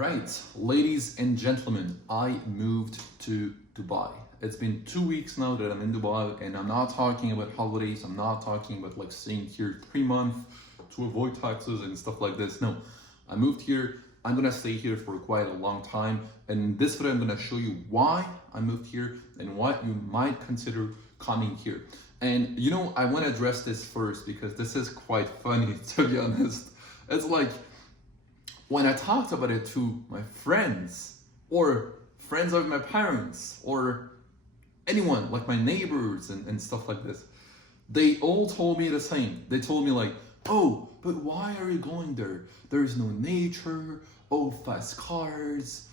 Right, ladies and gentlemen, I moved to Dubai. It's been 2 weeks now that I'm in Dubai, and I'm not talking about holidays. I'm not talking about like staying here 3 months to avoid taxes and stuff like this. No, I moved here. I'm gonna stay here for quite a long time. And in this video, I'm gonna show you why I moved here and what you might consider coming here. And I want to address this first because this is quite funny, to be honest. It's like, when I talked about it to my friends or friends of my parents or anyone like my neighbors and stuff like this, they all told me the same. They told me like, oh, but why are you going there? There's no nature, oh, fast cars,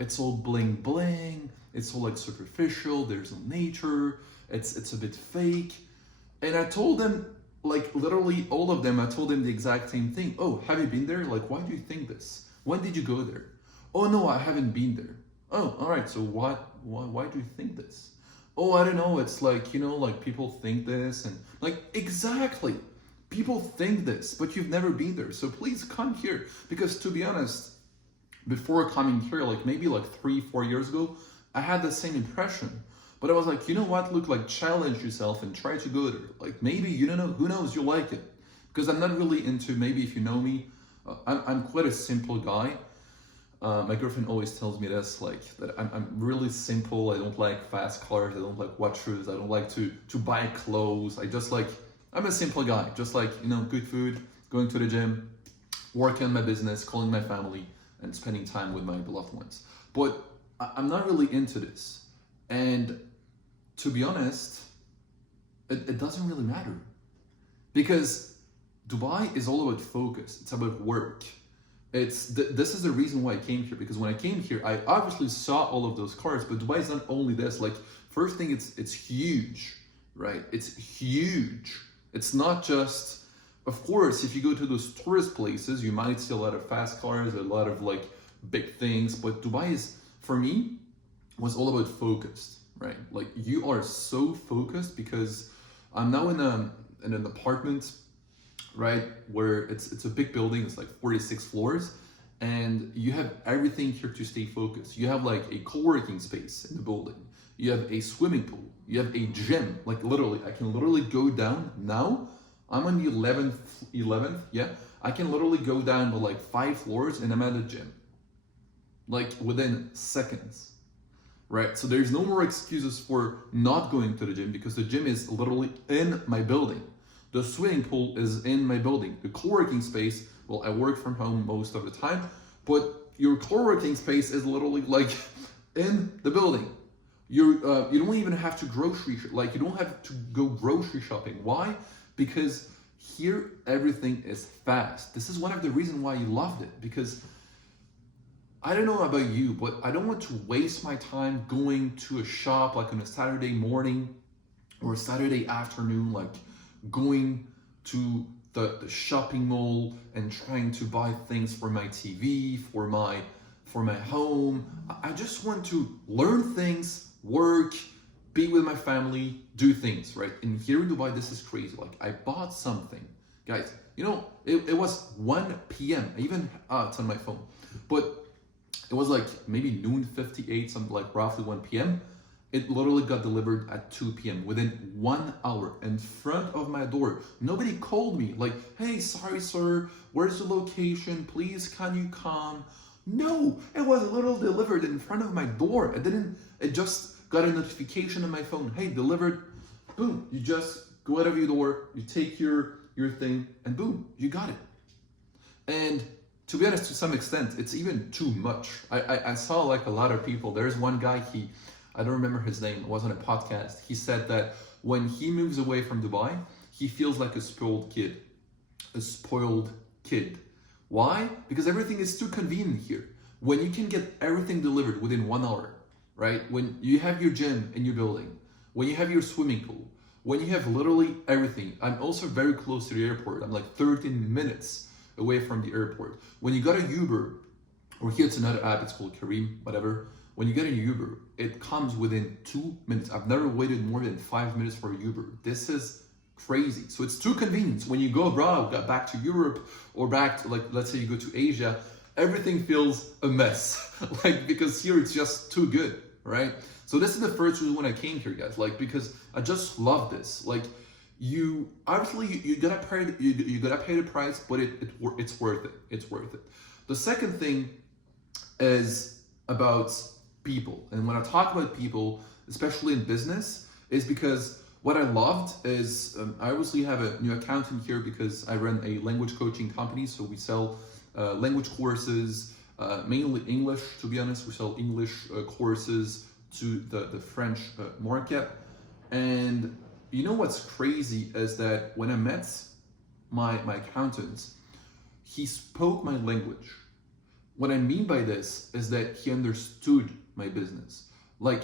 it's all bling bling, it's all like superficial, there's no nature, it's a bit fake. And I told them, like literally all of them, I told them the exact same thing. Oh, have you been there? Like, why do you think this? When did you go there? Oh no, I haven't been there. Oh, all right, so why do you think this? Oh, I don't know, it's like, like people think this and like, exactly. People think this, but you've never been there. So please come here. Because to be honest, before coming here, like maybe like 3-4 years ago, I had the same impression. But I was like, you know what, look, like challenge yourself and try to go there. Like maybe, who knows, you like it. Because I'm not really into, maybe if you know me, I'm quite a simple guy. My girlfriend always tells me this, like that I'm really simple. I don't like fast cars, I don't like watches, I don't like to buy clothes. I'm a simple guy, just like, good food, going to the gym, working on my business, calling my family, and spending time with my beloved ones. But I'm not really into this. And to be honest, it doesn't really matter. Because Dubai is all about focus. It's about work. This is the reason why I came here. Because when I came here, I obviously saw all of those cars. But Dubai is not only this. Like, first thing, it's huge, right? It's huge. It's not just, of course, if you go to those tourist places, you might see a lot of fast cars, a lot of like big things. But Dubai is, for me, was all about focused, right? Like you are so focused because I'm now in an apartment, right? Where it's a big building, it's like 46 floors, and you have everything here to stay focused. You have like a co-working space in the building. You have a swimming pool. You have a gym. Like literally, I can literally go down now. I'm on the 11th, yeah. I can literally go down to like 5 floors and I'm at a gym. Like within seconds. Right, so there's no more excuses for not going to the gym because the gym is literally in my building. The swimming pool is in my building. The co-working space, well, I work from home most of the time, but your co-working space is literally like in the building. You don't even have to you don't have to go grocery shopping. Why? Because here everything is fast. This is one of the reasons why you loved it, because I don't know about you, but I don't want to waste my time going to a shop like on a Saturday morning or a Saturday afternoon, like going to the shopping mall and trying to buy things for my TV, for my home. I just want to learn things, work, be with my family, do things, right? And here in Dubai, this is crazy. Like I bought something, guys, it was 1 p.m. Even, it's on my phone, but it was like maybe noon 58, something like roughly 1 p.m. It literally got delivered at 2 p.m. within 1 hour in front of my door. Nobody called me like, hey, sorry, sir, where's the location? Please, can you come? No, it was literally delivered in front of my door. It just got a notification on my phone. Hey, delivered. Boom, you just go out of your door, you take your thing, and boom, you got it. And to be honest, to some extent, it's even too much. I saw like a lot of people. There's one guy, I don't remember his name, it was on a podcast. He said that when he moves away from Dubai, he feels like a spoiled kid. A spoiled kid. Why? Because everything is too convenient here. When you can get everything delivered within 1 hour, right? When you have your gym in your building, when you have your swimming pool, when you have literally everything. I'm also very close to the airport. I'm like 13 minutes away from the airport. When you got a Uber, or here it's another app, it's called Careem, whatever. When you get a Uber, it comes within 2 minutes. I've never waited more than 5 minutes for a Uber. This is crazy. So it's too convenient. When you go abroad, back to Europe, or back to, like, let's say you go to Asia, everything feels a mess. Like, because here it's just too good, right? So this is the first reason when I came here, guys. Like, because I just love this. Like, you obviously you gotta pay you gotta pay the price, but it's worth it. It's worth it. The second thing is about people, and when I talk about people, especially in business, is because what I loved is I obviously have a new accountant here because I run a language coaching company, so we sell language courses, mainly English. To be honest, we sell English courses to the French market. And you know what's crazy is that when I met my accountant, he spoke my language. What I mean by this is that he understood my business. Like,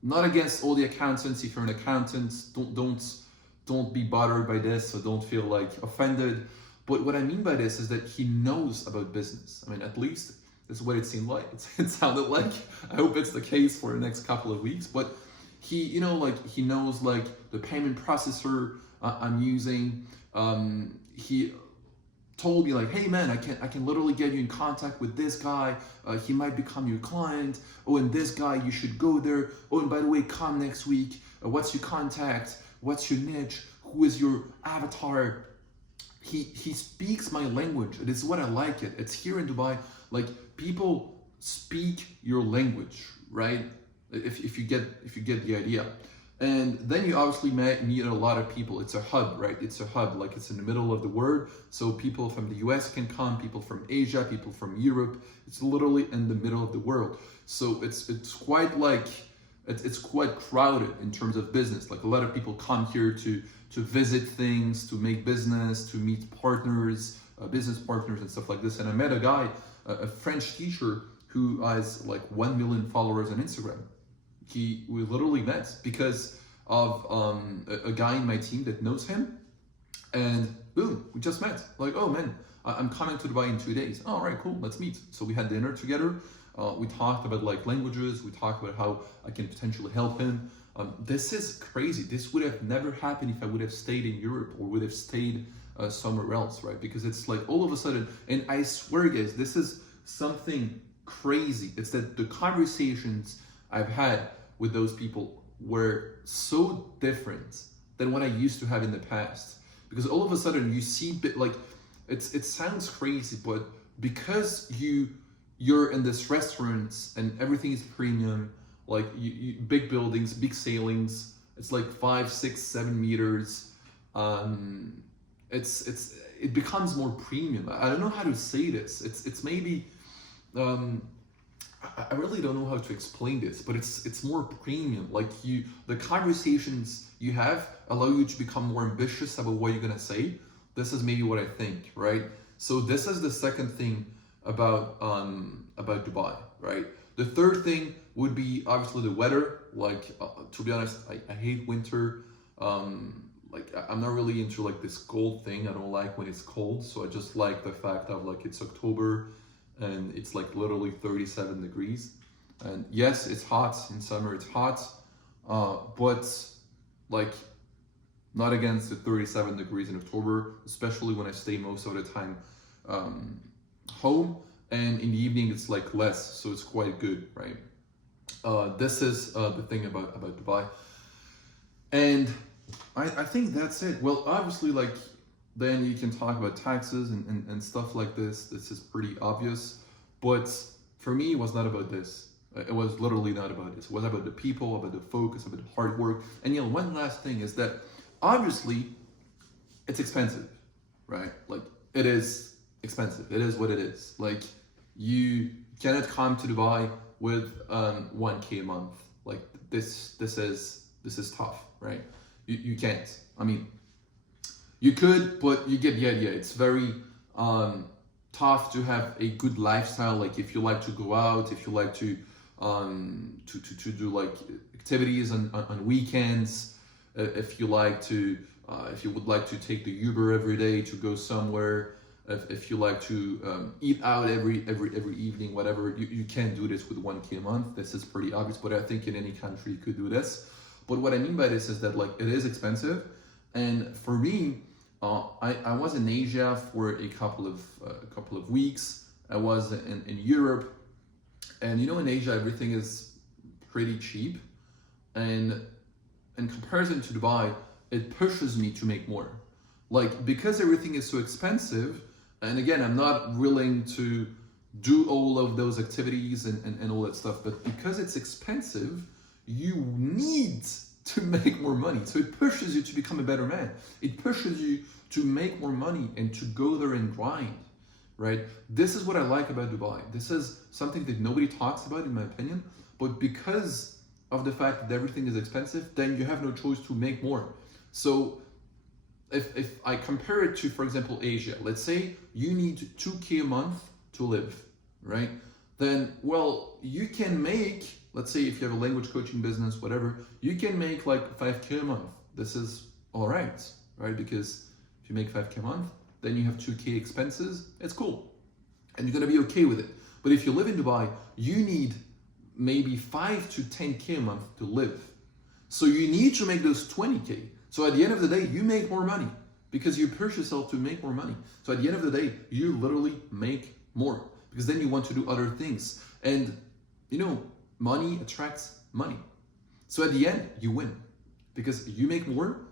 not against all the accountants. If you're an accountant, don't be bothered by this, so don't feel like offended. But what I mean by this is that he knows about business. I mean, at least this is what it seemed like. It sounded like. I hope it's the case for the next couple of weeks. But he, you know, like he knows like the payment processor I'm using. He told me like, hey man, I can literally get you in contact with this guy. He might become your client. Oh, and this guy, you should go there. Oh, and by the way, come next week. What's your contact? What's your niche? Who is your avatar? He speaks my language. This is what I like it. It's here in Dubai. Like, people speak your language, right? If you get the idea. And then you obviously meet a lot of people. It's a hub, right? It's a hub, like it's in the middle of the world. So people from the US can come, people from Asia, people from Europe. It's literally in the middle of the world. So it's quite like, it's quite crowded in terms of business. Like, a lot of people come here to visit things, to make business, to meet partners, business partners and stuff like this. And I met a guy, a French teacher who has like 1 million followers on Instagram. We literally met because of a guy in my team that knows him, and boom, we just met. Like, oh man, I'm coming to Dubai in 2 days. Oh, all right, cool, let's meet. So we had dinner together. We talked about like languages. We talked about how I can potentially help him. This is crazy. This would have never happened if I would have stayed in Europe or would have stayed somewhere else, right? Because it's like all of a sudden, and I swear, guys, this is something crazy. It's that the conversations I've had with those people were so different than what I used to have in the past. Because all of a sudden you see, like, it sounds crazy, but because you're in this restaurant and everything is premium, like you big buildings, big ceilings, it's like 5, 6, 7 meters. It becomes more premium. I don't know how to say this. It's maybe I really don't know how to explain this, but it's more premium. Like, the conversations you have allow you to become more ambitious about what you're gonna say. This is maybe what I think, right? So this is the second thing about Dubai, right? The third thing would be obviously the weather. Like, to be honest, I hate winter. Like, I'm not really into like this cold thing. I don't like when it's cold, so I just like the fact of like it's October and it's like literally 37 degrees. And yes, it's hot in summer, it's hot, but like not against the 37 degrees in October, especially when I stay most of the time home, and in the evening it's like less, so it's quite good, right? This is the thing about Dubai. And I think that's it. Well, obviously, like, then you can talk about taxes and stuff like this. This is pretty obvious. But for me, it was not about this. It was literally not about this. It was about the people, about the focus, about the hard work. And one last thing is that obviously it's expensive, right? Like, it is expensive. It is what it is. Like, you cannot come to Dubai with 1K a month. Like, this is tough, right? You can't. I mean, you could, but you get the idea. It's very tough to have a good lifestyle. Like, if you like to go out, if you like to do like activities on weekends, if you like to, if you would like to take the Uber every day to go somewhere, if you like to eat out every evening, whatever, you can't do this with 1K a month. This is pretty obvious, but I think in any country you could do this. But what I mean by this is that, like, it is expensive, and for me, I was in Asia for a couple of weeks. I was in Europe, and in Asia everything is pretty cheap, and in comparison to Dubai, it pushes me to make more. Like, because everything is so expensive, and again, I'm not willing to do all of those activities and all that stuff, but because it's expensive, you need to make more money. So it pushes you to become a better man. It pushes you to make more money and to go there and grind, right? This is what I like about Dubai. This is something that nobody talks about, in my opinion, but because of the fact that everything is expensive, then you have no choice to make more. So if I compare it to, for example, Asia, let's say you need 2K a month to live, right? Then, well, you can make, let's say if you have a language coaching business, whatever, you can make like 5K a month. This is all right? Because if you make 5K a month, then you have 2K expenses, it's cool. And you're gonna be okay with it. But if you live in Dubai, you need maybe 5 to 10K a month to live. So you need to make those 20K. So at the end of the day, you make more money because you push yourself to make more money. So at the end of the day, you literally make more because then you want to do other things. And money attracts money. So at the end, you win because you make more,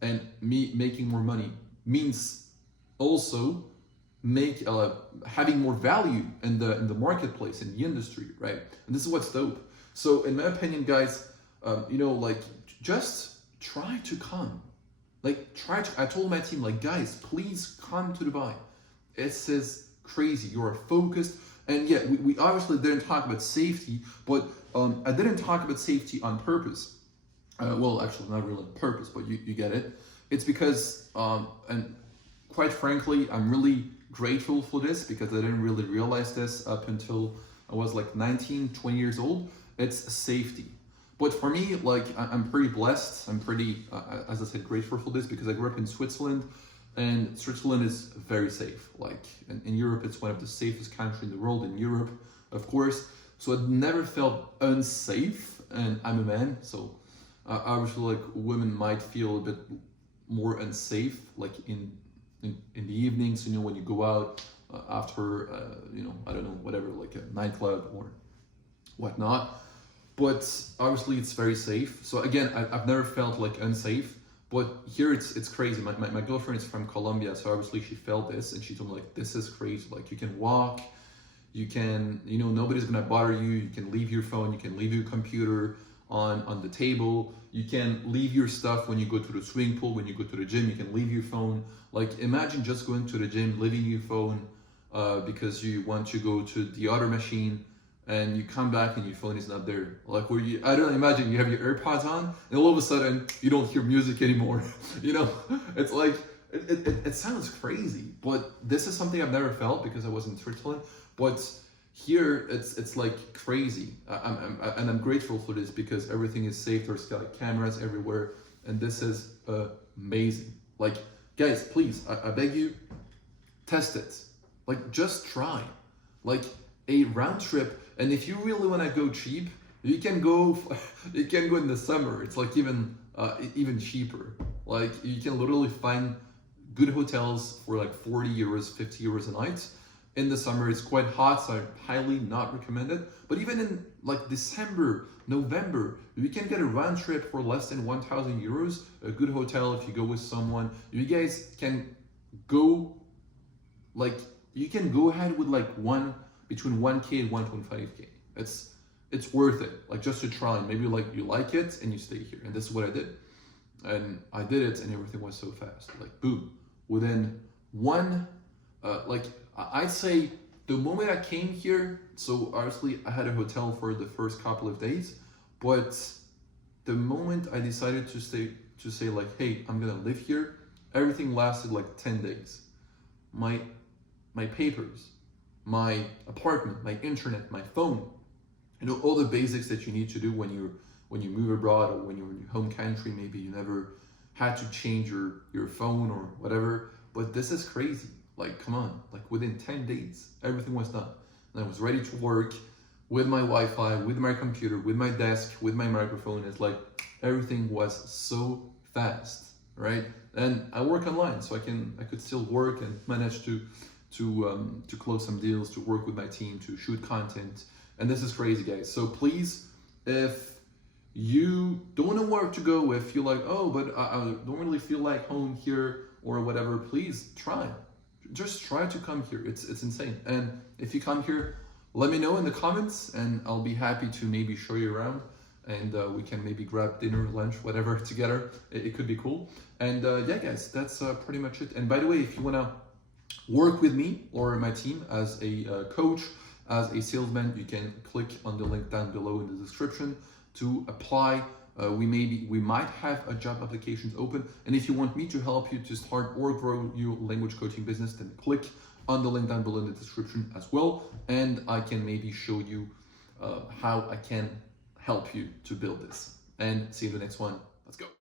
and me making more money means also having more value in the marketplace, in the industry, right? And this is what's dope. So in my opinion, guys, just try to come. I told my team, guys, please come to Dubai. This is crazy. You are focused. And yeah, we obviously didn't talk about safety, but I didn't talk about safety on purpose. Well, actually, not really on purpose, but you get it. It's because, and quite frankly, I'm really grateful for this because I didn't really realize this up until I was like 19, 20 years old. It's safety. But for me, I'm pretty blessed. I'm pretty, as I said, grateful for this because I grew up in Switzerland, and Switzerland is very safe. In Europe, it's one of the safest countries in the world, in Europe, of course. So I never felt unsafe, and I'm a man, so obviously, women might feel a bit more unsafe, in the evenings, when you go out after, I don't know, whatever, like a nightclub or whatnot. But obviously it's very safe. So again, I've never felt unsafe, but here it's crazy. My girlfriend is from Colombia, so obviously she felt this and she told me this is crazy. You can walk, you can, nobody's gonna bother you. You can leave your phone, you can leave your computer on the table. You can leave your stuff when you go to the swimming pool, when you go to the gym, you can leave your phone. Imagine just going to the gym, leaving your phone because you want to go to the other machine, and you come back and your phone is not there. I don't imagine you have your AirPods on and all of a sudden you don't hear music anymore. It's it sounds crazy, but this is something I've never felt because I was in Switzerland. But here it's crazy. I'm grateful for this because everything is safe. There's cameras everywhere, and this is amazing. Guys, please, I beg you, test it. Just try. A round trip. And if you really want to go cheap, you can go in the summer. It's even cheaper. You can literally find good hotels for 40 euros, 50 euros a night. In the summer, it's quite hot, so I highly not recommend it. But even in December, November, you can get a round trip for less than 1,000 euros. A good hotel if you go with someone. You guys can go you can go ahead with between 1K and 1.5K. It's worth it. Just to try. Maybe you like it and you stay here. And this is what I did. And I did it and everything was so fast. Boom. Within I'd say the moment I came here, so obviously I had a hotel for the first couple of days, but the moment I decided to say hey, I'm gonna live here, everything lasted 10 days. My papers, my apartment, my internet, my phone, all the basics that you need to do when you move abroad or when you're in your home country. Maybe you never had to change your phone or whatever, but this is crazy. Come on, within 10 days, everything was done. And I was ready to work with my Wi-Fi, with my computer, with my desk, with my microphone. It's everything was so fast, right? And I work online, so I could still work and manage to close some deals, to work with my team, to shoot content. And this is crazy, guys. So please, if you don't know where to go, if you're like, oh, but I don't really feel like home here or whatever, please try. Just try to come here. It's insane. And if you come here, let me know in the comments, and I'll be happy to maybe show you around, and we can maybe grab dinner, lunch, whatever together. It could be cool. And yeah, guys, that's pretty much it. And by the way, if you wanna work with me or my team as a coach, as a salesman, you can click on the link down below in the description to apply. We might have a job applications open, and if you want me to help you to start or grow your language coaching business, then click on the link down below in the description as well, and I can maybe show you how I can help you to build this. And see you in the next one. Let's go.